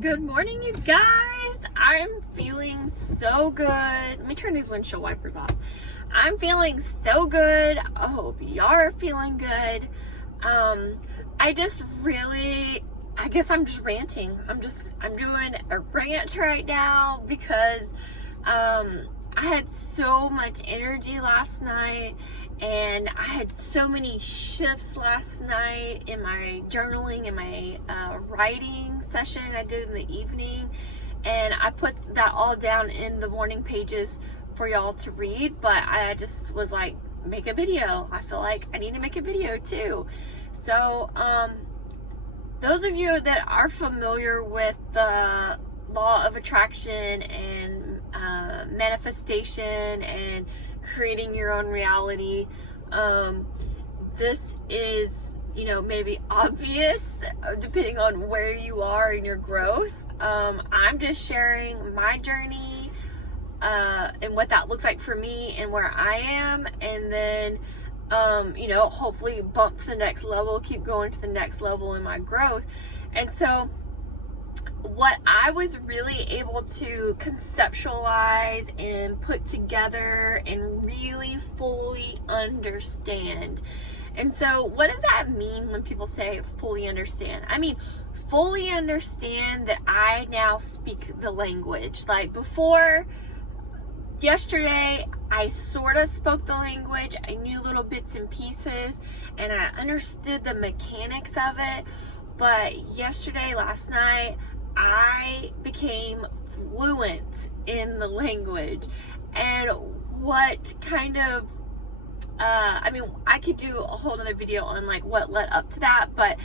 Good morning, you guys. I'm feeling so good. Let me turn these windshield wipers off. I'm feeling so good. I hope y'all are feeling good. I guess I'm just ranting. I'm doing a rant right now because I had so much energy last night, and I had so many shifts last night in my journaling and my writing session I did in the evening, and I put that all down in the morning pages for y'all to read. But I just was like, make a video. I feel like I need to make a video too. So those of you that are familiar with the law of attraction and manifestation and creating your own reality, this is, maybe obvious depending on where you are in your growth. I'm just sharing my journey and what that looks like for me and where I am, and then hopefully bump to the next level, keep going to the next level in my growth. And so what I was really able to conceptualize and put together and really fully understand. And so what does that mean when people say fully understand? I mean, fully understand that I now speak the language. Like before yesterday, I sort of spoke the language. I knew little bits and pieces and I understood the mechanics of it. But last night, I became fluent in the language. And what kind of, I could do a whole other video on like what led up to that, but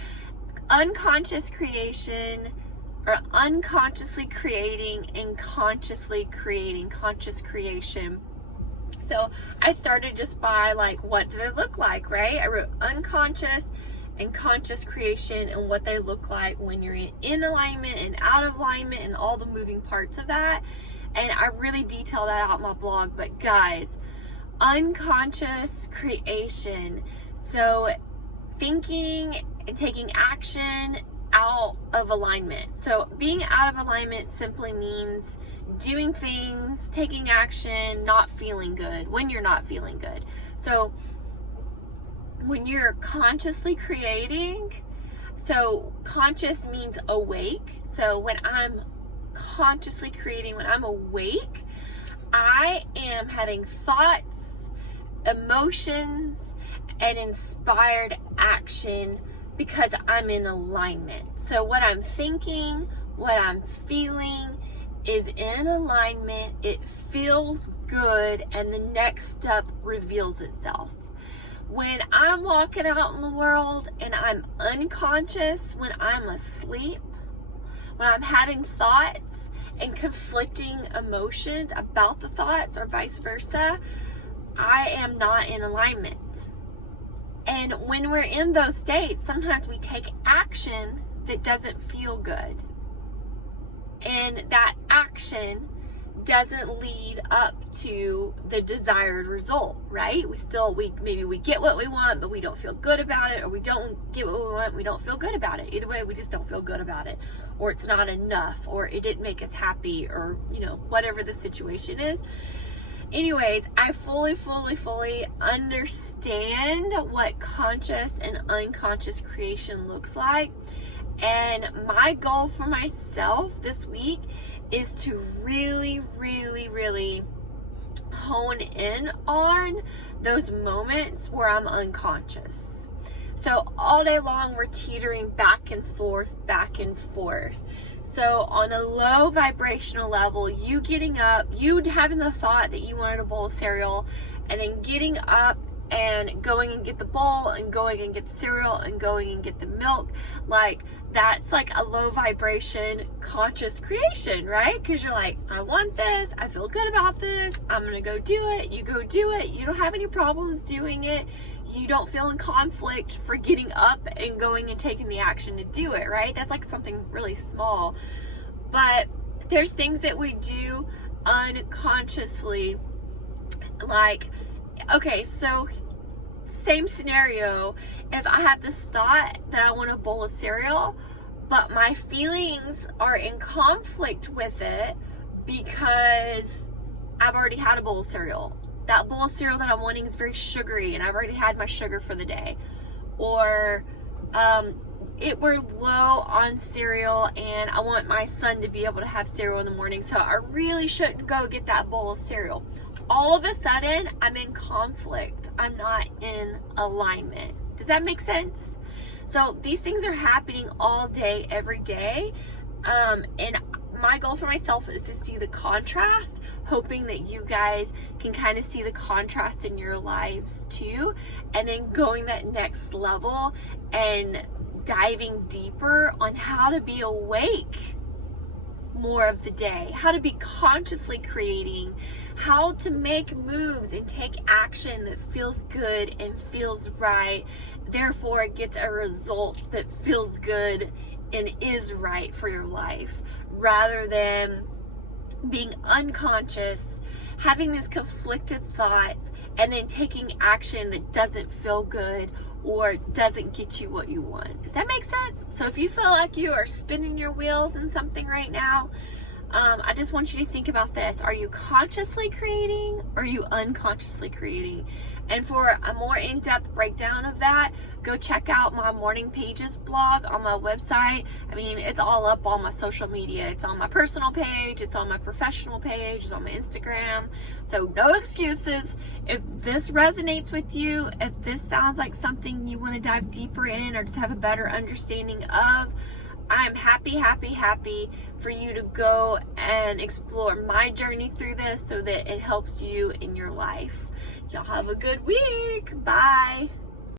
unconscious creation, or unconsciously creating and consciously creating, conscious creation. So I started just by like, what do they look like, right? I wrote unconscious and conscious creation and what they look like when you're in alignment and out of alignment and all the moving parts of that. And I really detail that out in my blog. But guys, unconscious creation. So thinking and taking action out of alignment. So being out of alignment simply means doing things, taking action, not feeling good when you're not feeling good. So when you're consciously creating, so conscious means awake. So when I'm consciously creating, when I'm awake, I am having thoughts, emotions, and inspired action because I'm in alignment. So what I'm thinking, what I'm feeling is in alignment. It feels good, and the next step reveals itself. When I'm walking out in the world and I'm unconscious, when I'm asleep, when I'm having thoughts and conflicting emotions about the thoughts or vice versa, I am not in alignment. And when we're in those states, sometimes we take action that doesn't feel good. And that action doesn't lead up to the desired result, right? Maybe we get what we want, but we don't feel good about it, or we don't get what we want, we don't feel good about it. Either way, we just don't feel good about it, or it's not enough, or it didn't make us happy, or whatever the situation is. Anyways, I fully understand what conscious and unconscious creation looks like. And my goal for myself this week is to really hone in on those moments where I'm unconscious. So all day long, we're teetering back and forth. So on a low vibrational level, you getting up, you having the thought that you wanted a bowl of cereal, and then getting up and going and get the bowl and going and get the cereal and going and get the milk, like that's like a low vibration conscious creation, right? Because you're like, I want this, I feel good about this, I'm gonna go do it. You go do it, you don't have any problems doing it, you don't feel in conflict for getting up and going and taking the action to do it, right? That's like something really small. But there's things that we do unconsciously, like, okay, so same scenario. If I have this thought that I want a bowl of cereal, but my feelings are in conflict with it because I've already had a bowl of cereal. That bowl of cereal that I'm wanting is very sugary, and I've already had my sugar for the day. Or we're low on cereal, and I want my son to be able to have cereal in the morning, so I really shouldn't go get that bowl of cereal. All of a sudden, I'm in conflict. I'm not in alignment. Does that make sense? So these things are happening all day, every day. And my goal for myself is to see the contrast, hoping that you guys can kind of see the contrast in your lives too, and then going that next level and diving deeper on how to be awake more of the day, how to be consciously creating, how to make moves and take action that feels good and feels right, therefore it gets a result that feels good and is right for your life, rather than being unconscious, having these conflicted thoughts, and then taking action that doesn't feel good or doesn't get you what you want. Does that make sense? So if you feel like you are spinning your wheels in something right now, I just want you to think about this. Are you consciously creating or are you unconsciously creating? And for a more in-depth breakdown of that, go check out my Morning Pages blog on my website. I mean, it's all up on my social media. It's on my personal page, it's on my professional page, it's on my Instagram. So no excuses. If this resonates with you, if this sounds like something you want to dive deeper in or just have a better understanding of, I'm happy for you to go and explore my journey through this so that it helps you in your life. Y'all have a good week. Bye.